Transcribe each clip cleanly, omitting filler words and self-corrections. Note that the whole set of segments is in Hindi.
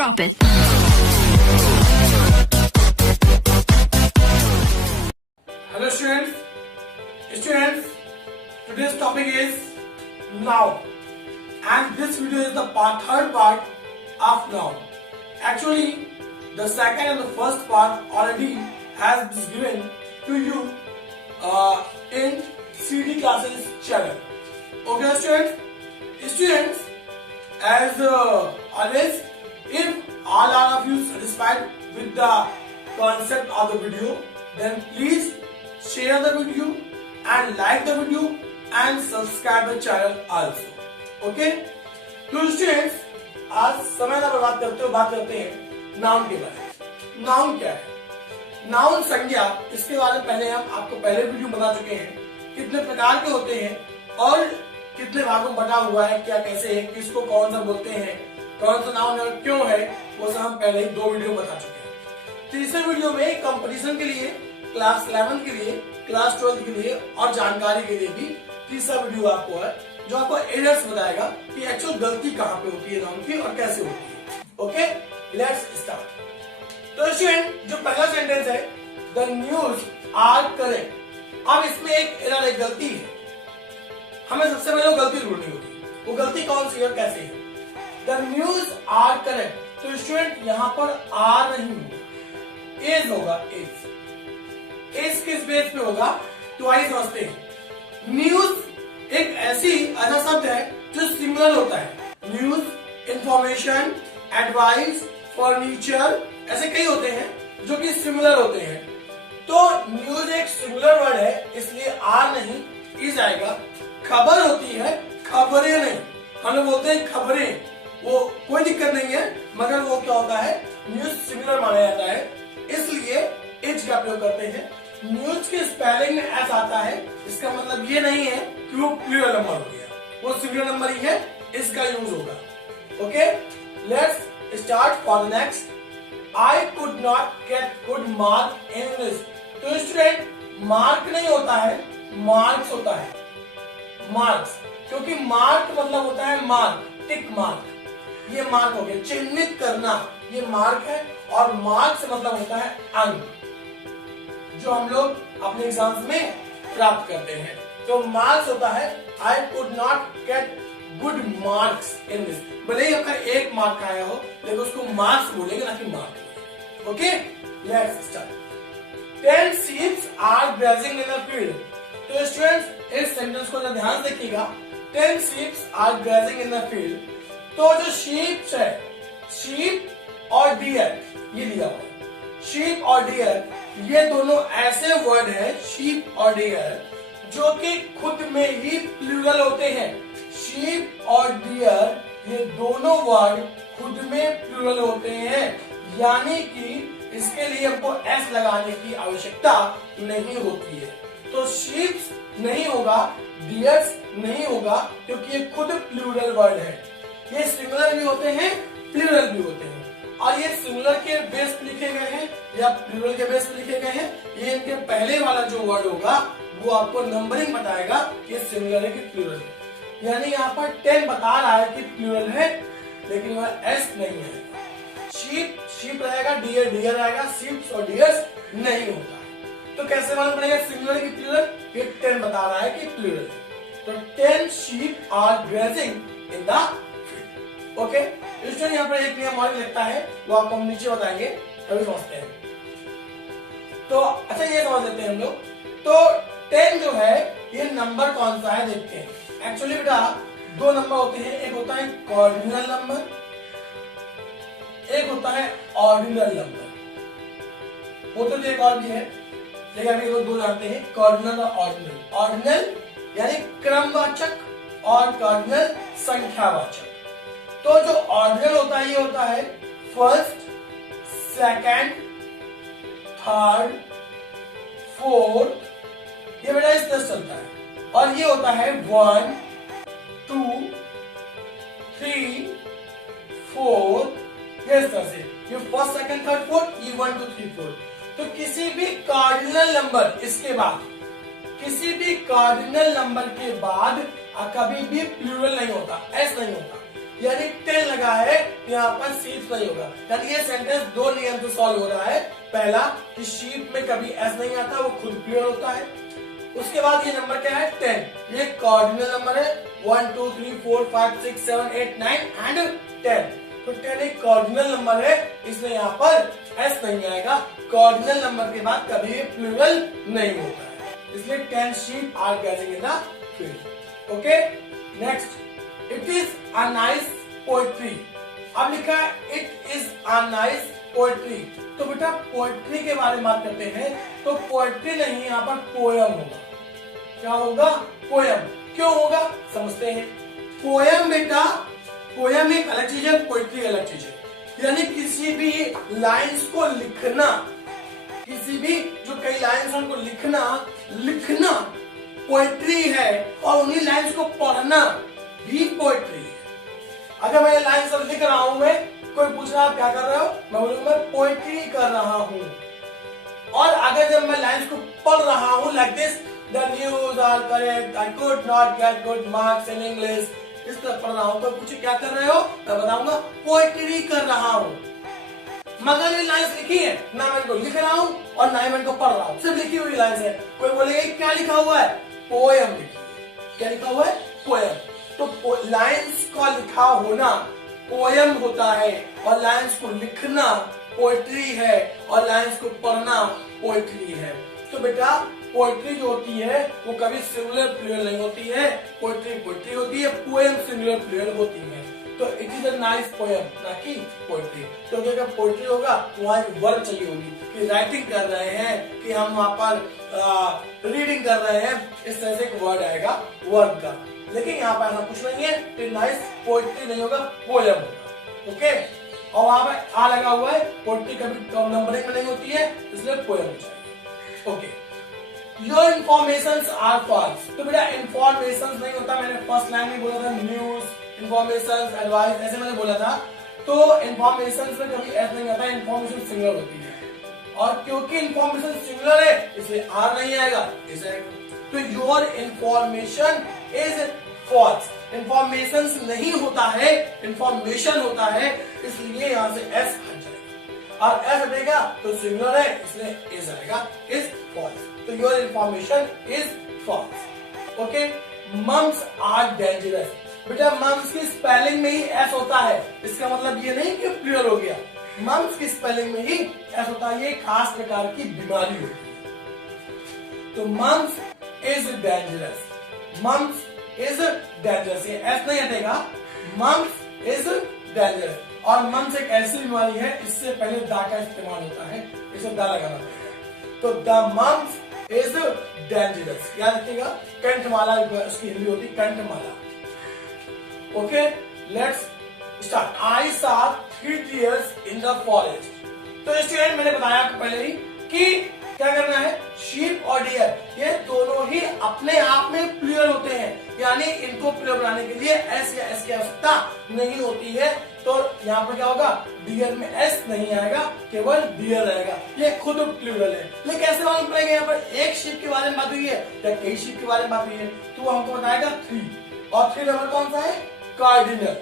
Drop it. Hello students. Today's topic is noun, and this video is the third part of noun. Actually, the second and the first part already has been given to you in CD classes channel. Okay, students, as always, if all of you satisfied with the concept of the video, then please share the video and like the video and subscribe the channel also. Okay? तो स्टूडेंट्स, आज समय ना बर्बाद करते हुए बात करते हैं नाउन के बारे में। नाउन क्या है? नाउन संज्ञा, इसके बारे में पहले हम आपको पहले वीडियो बता चुके हैं, कितने प्रकार के होते हैं और कितने भागों में बटा हुआ है, क्या कैसे है, किसको कौन सा बोलते हैं, कौन सा नाउन है, क्यों है, वो सब हम पहले ही 2 वीडियो बता चुके हैं। तीसरे वीडियो में कंपटीशन के लिए, क्लास 11 के लिए, क्लास 12 के लिए और जानकारी के लिए भी तीसरा वीडियो आपको है, जो आपको एरर्स बताएगा कि एक्चुअल गलती कहाँ पे होती है नाउन की और कैसे होती है। Okay, let's start. तो स्टूडेंट, जो पहला सेंटेंस है, द न्यूज आर करेक्ट। अब इसमें एक गलती है, हमें सबसे पहले वो गलती ढूंढनी होगी। वो गलती कौन सी है और कैसे है? The news are correct. तो स्टूडेंट, यहाँ पर आर नहीं होगा, एज होगा। एज किस बेस पे होगा तो आइए समझते हैं। न्यूज एक ऐसा शब्द है जो सिंगुलर होता है। न्यूज, इंफॉर्मेशन, एडवाइस, फर्नीचर, ऐसे कई होते हैं जो कि सिमिलर होते हैं। तो न्यूज एक सिंगुलर वर्ड है, इसलिए आर नहीं, इज आएगा। खबर होती है, खबरें नहीं। हम लोग बोलते हैं खबरें, वो कोई दिक्कत नहीं है, मगर वो क्या होता है, न्यूज सिमिलर माना जाता है, इसलिए इज का प्रयोग करते हैं। न्यूज के स्पेलिंग में एस आता है, इसका मतलब ये नहीं है कि वो प्लूरल नंबर हो गया, वो सिंगुलर नंबर ही है, इसका यूज होगा। Okay, let's start for the next. I could not get good mark in English. तो स्टूडेंट, मार्क नहीं होता है, मार्क्स होता है। मार्क्स, क्योंकि मार्क मतलब होता है मार्क, टिक मार्क। ये मार्क हो गया, चिन्हित करना, ये मार्क है। और मार्क्स मतलब होता है अंक, जो हम लोग अपने एग्जाम्स में प्राप्त करते हैं। तो मार्क्स होता है आई could not get good marks in this. भले ही आपका 1 मार्क आया हो, लेकिन उसको मार्क्स बोलेंगे, ना कि mark. Okay, let's start. 10 sheep are grazing in a field। तो स्टूडेंट्स, इस सेंटेंस को ध्यान से देखिएगा। 10 sheep are grazing in a field। तो जो शीप्स है, शीप और डियर, ये लिया हुआ है। शीप और डियर, ये दोनों ऐसे वर्ड है, शीप और डियर, जो कि खुद में ही प्लूरल होते हैं। शीप और डियर, ये दोनों वर्ड खुद में प्लूरल होते हैं, यानी कि इसके लिए हमको एस लगाने की आवश्यकता नहीं होती है। तो शीप्स नहीं होगा, डियर्स नहीं होगा, क्योंकि ये खुद प्लूरल वर्ड है। ये सिंगुलर भी होते हैं, प्लूरल भी होते हैं, और ये सिंगुलर के बेस पे लिखे गए हैं या प्लूरल के बेस पे लिखे गए हैं। ये इनके पहले वाला जो वर्ड होगा वो आपको नंबरिंग बताएगा कि सिंगुलर है कि प्लूरल है। यानी यहाँ पर 10 बता रहा है कि प्लूरल है, लेकिन वह एस नहीं है। शीप, शीप रहेगा, डियर, डियर रहेगा, शीप्स और डियर्स नहीं होता है। तो कैसे मालूम पड़ेगा सिंगुलर की प्लूरल? ये 10 बता रहा है कि प्लूरल है। तो 10 sheep are grazing in the field। Okay, इसलिए यहाँ पर एक नियम और लगता है, वो आपको हम नीचे बताएंगे, तभी समझते हैं। तो अच्छा, ये समझ लेते हैं हम लोग। तो 10 जो है, ये नंबर कौन सा है देखते हैं। एक्चुअली बेटा 2 नंबर होते हैं, एक होता है कॉर्डिनल नंबर, एक होता है ऑर्डिनल नंबर। वो तो एक और भी है, लेकिन अभी लोग 2 जानते हैं, कॉर्डिनल और ऑर्डिनल। ऑर्डिनल यानी क्रमवाचक और कॉर्डिनल संख्यावाचक। तो जो ऑर्डिनल होता है, ये होता है फर्स्ट, सेकंड, थर्ड, फोर्थ, ये बेटा इस तरह चलता है। और ये होता है 1, 2, 3, 4, ये इस तरह से। ये फर्स्ट, सेकंड, थर्ड, फोर्थ, ये 1, 2, 3, 4। तो किसी भी कार्डिनल नंबर, इसके बाद किसी भी कार्डिनल नंबर के बाद कभी भी प्लूरल नहीं होता, एस नहीं होता। यानी 10 लगा है, यहाँ पर शीप नहीं होगा। यानी ये सेंटेंस दो नियम से सॉल्व हो रहा है। पहला कि शीप में कभी एस नहीं आता, वो खुद प्लूरल होता है। उसके बाद ये नंबर क्या है 10, ये कार्डिनल नंबर है। 1 2 3 4 5 6 7 8 9 एंड 10। तो 10 एक कार्डिनल नंबर है, इसलिए यहाँ पर एस नहीं आएगा। कार्डिनल नंबर के बाद कभी भी प्लूरल नहीं होता है, इसलिए 10 sheep are grazing in the field। Okay, next, it is a nice poetry. अब लिखा है it is a nice poetry. तो बेटा पोएट्री के बारे में बात करते हैं, तो पोएट्री नहीं, यहाँ पर पोयम होगा। क्या होगा? पोयम। क्यों होगा समझते हैं। पोयम बेटा, पोयम एक अलग चीज है, पोएट्री अलग चीज है। यानी किसी भी लाइंस को लिखना, किसी भी जो कई लाइंस उनको लिखना पोएट्री है, और उन्हीं लाइंस को पढ़ना भी पोएट्री है। अगर मैं लाइंस लिख रहा हूं, मैं कोई पूछ रहा आप क्या कर रहे हो, मैं बोलूंगा मैं पोएट्री कर रहा हूं। और अगर जब मैं लाइंस को पढ़ रहा हूं like this, the news are correct, I could not get good marks in English, इस तरह पढ़ रहा हूं, तो पूछे क्या कर रहे हो, मैं बताऊंगा पोएट्री कर रहा हूं। मगर ये लाइंस लिखी है, ना मैं इनको लिख रहा हूं और ना ही मैं इनको पढ़ रहा हूं, सिर्फ लिखी हुई लाइंस है। कोई बोलेगा क्या लिखा हुआ है, पोयम लिखी है। क्या लिखा हुआ है? पोयम। तो लाइंस का लिखा होना पोयम होता है, और लाइंस को लिखना पोएट्री है, और लाइंस को पढ़ना पोएट्री है। तो बेटा पोएट्री जो होती है वो कभी सिंगुलर प्लूरल नहीं होती है, पोएट्री पोएट्री होती है, पोएम सिंगुलर प्लूरल होती है। तो it is a nice poem, ना कि पोएट्री। तो अगर पोएट्री होगा तो वहां एक वर्ब चाहिए होगी कि राइटिंग कर रहे हैं, कि हम वहां पर रीडिंग कर रहे हैं, इस तरह से एक वर्ड आएगा वर्ब का। लेकिन यहाँ पर ऐसा कुछ नहीं है, तो नाइस पोएट्री नहीं होगा, पोयम होगा। ओके, और वहां पर आ लगा हुआ है, पोएट्री कभी कम नंबरिंग में नहीं होती है, इसलिए पोयम हो जाएगा। Okay, your informations are false. तो बेटा इन्फॉर्मेशंस नहीं होता, मैंने फर्स्ट लाइन में बोला था न्यूज, इन्फॉर्मेशन, एडवाइस, ऐसे मैंने बोला था। तो इन्फॉर्मेशन में कभी ऐसा नहीं आता, इन्फॉर्मेशन सिंगुलर होती है, और क्योंकि इन्फॉर्मेशन सिंगुलर है इसलिए आर नहीं आएगा, इसे। तो your information is false. Information नहीं होता है, इन्फॉर्मेशन होता है, इसलिए यहाँ से एस हट जाएगा, और एस हटेगा तो सिंगुलर है, इसलिए इज आएगा, इज फॉल्स। तो your information is false. Okay, mumps are dangerous. बेटा मम्स की स्पेलिंग में ही एस होता है, इसका मतलब ये नहीं कि प्लूरल हो गया। मम्स की स्पेलिंग में ही एस होता है, ये खास प्रकार की बीमारी होती है। तो mumps is dangerous, mumps is dangerous, ये एस नहीं हटेगा, मम्स इज डेंजरस। और मम्स एक ऐसी बीमारी है, इससे पहले दा का इस्तेमाल होता है, इसे दा लगाना पड़ेगा। तो द मम्स इज डेंजरस, याद रखिएगा। कंठमाला उसकी हिंदी होती कंठमाला। Okay, let's start. I saw 3 deers in the forest। तो स्टूडेंट मैंने बताया आपको पहले ही कि क्या करना है, शीप और डियर ये दोनों ही अपने आप में प्लूरल होते हैं, यानी इनको प्लूरल बनाने के लिए एस या एस की आवश्यकता नहीं होती है। तो यहाँ पर क्या होगा, डियर में एस नहीं आएगा, केवल डियर रहेगा, ये खुद प्लूरल है। लेकिन कैसे मालूम पड़ेगा, यहाँ पर एक शीप के बारे में बात हुई है या कई शीप के बारे में बात हुई है, तो वो हमको बताएगा 3। और 3 नंबर कौन सा है, कार्डिनल।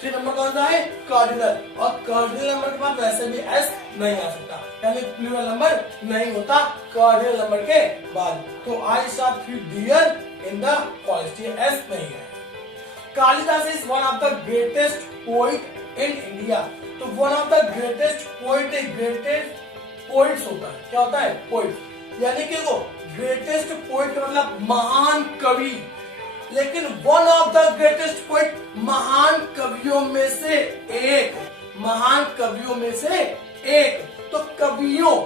3 नंबर कौन सा है, कार्डिनल। और कार्डिनल नंबर के बाद वैसे भी एस नहीं आ सकता, यानी प्लूरल नंबर नहीं होता कार्डिनल नंबर के बाद। तो I saw 3 deer in the forest, ये एस नहीं है। Kalidas is one of the greatest poet in India. तो one of the greatest poet, greatest poets होता है, क्या होता है, पोइट। यानी कि वो ग्रेटेस्ट पोइट का मतलब महान कवि, लेकिन one of the greatest poet, महान कवियों में से एक, महान कवियों में से एक। तो कवियों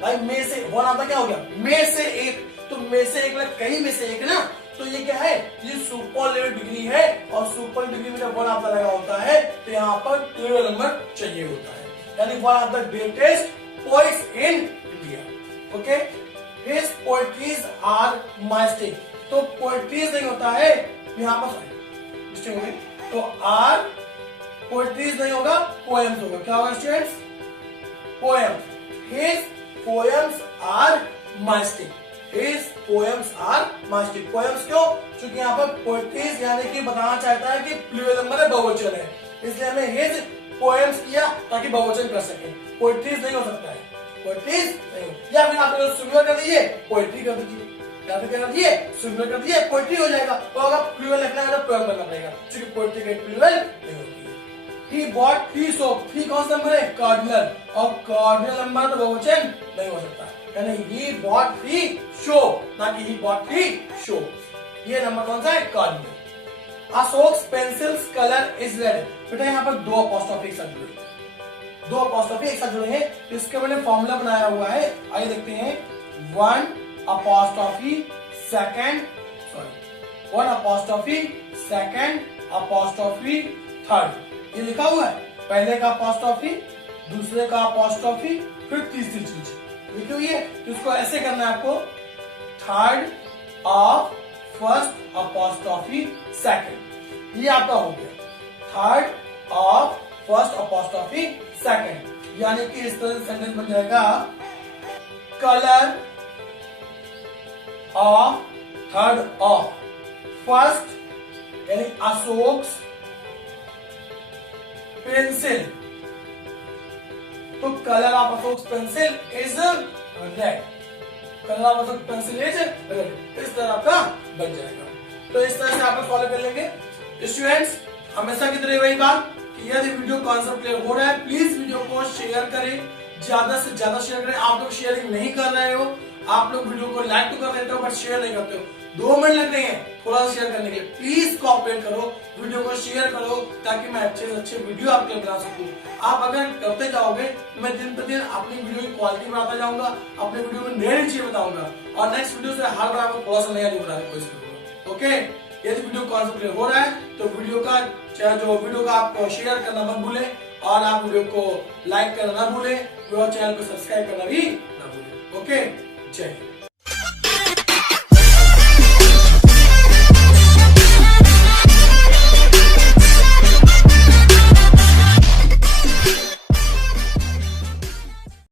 भाई में से, वन ऑफ द क्या हो गया, में से एक। तो में से एक मतलब कई में से एक ना, तो ये क्या है, ये सुपरलेटिव डिग्री है, और सुपर डिग्री में जब वन ऑफ द लगा होता है तो यहाँ पर प्लूरल नंबर चाहिए होता है, यानी one of the greatest poets in India. Okay, his poetries are mystic. तो पोएट्रीज नहीं होता है यहाँ पर, तो आर पोएट्रीज नहीं होगा, पोएम्स होगा। क्या होगा students, poems. His poems are mystic, his poems are mystic. Poems क्यों, क्योंकि यहाँ पर पोएट्रीज यानी कि बताना चाहता है कि प्लूरल नंबर है, बहुवचन है, इसलिए हमने हिज पोएम्स किया ताकि बहुवचन कर सके। पोएट्रीज नहीं हो सकता है, पोएट्रीज नहीं। या फिर आप सिंगुलर कर दीजिए, पोएट्री कर दीजिए, या फिर क्या कर दीजिए, सिंगुलर कर दीजिए, पोएट्री हो जाएगा। तो अगर प्लूरल लिखना है तो पोएम बनना पड़ेगा, क्योंकि पोएट्री का प्लूरल नहीं होती है। He bought 3 soap, 3 कौन सा नंबर है, कार्डिनल, और कार्डिनल नंबर तो बहुवचन नहीं हो सकता, यानी he bought 3 soap, ना कि he bought 3 soap। ये नंबर कौन सा है, cardinal. Ashok's pencils colour is red, बेटा यहाँ पर दो अपॉस्ट्रोफी एक साथ जुड़े, दो अपॉस्ट्रोफी एक साथ जुड़े हैं, इसके मैंने फॉर्मूला बनाया हुआ है, आइए देखते हैं। 1 apostrophe second, sorry 1 apostrophe second apostrophe third, ये लिखा हुआ है। पहले का अपॉस्ट्रोफी, दूसरे का अपॉस्ट्रोफी, फिर तीसरी चीज लिखी हुई है। तो इसको ऐसे करना है आपको, third of first apostrophe second, ये आपका हो गया third of first apostrophe second, यानी कि इस तरह से सेंटेंस बन जाएगा, colour of third of first यानी अशोक्स पेंसिल, तो colour of Ashok's pencil is red, colour of Ashok's pencil is red, इस तरह का बन जाएगा। तो इस तरह से आप फॉलो कर लेंगे। स्टूडेंट्स, हमेशा की तरह वही बात कि यदि वीडियो कॉन्सेप्ट क्लियर हो रहा है, प्लीज वीडियो को शेयर करें, ज्यादा से ज्यादा शेयर करें। आप लोग शेयरिंग नहीं कर रहे हो, आप लोग वीडियो को लाइक तो कर देते हो बट शेयर नहीं करते हो। 2 मिनट लग रहे हैं थोड़ा सा शेयर करने के लिए, प्लीज कोऑपरेट करो, वीडियो को शेयर करो ताकि मैं अच्छे से अच्छे वीडियो आपके लिए बना सकूं। आप अगर करते जाओगे तो मैं दिन प्रतिदिन अपनी वीडियो की क्वालिटी बढ़ाता जाऊंगा, अपने वीडियो में नई चीजें बताऊंगा, और नेक्स्ट वीडियो से हर बार आपको थोड़ा सा नया बताने की कोशिश करूंगा। ओके, यदि वीडियो कॉन्सेप्ट क्लियर हो रहा है तो वीडियो का आप शेयर करना मत भूलें, और आप वीडियो को लाइक करना ना भूलें, और चैनल को सब्सक्राइब करना भी ना भूलें। ओके, जय हिंद।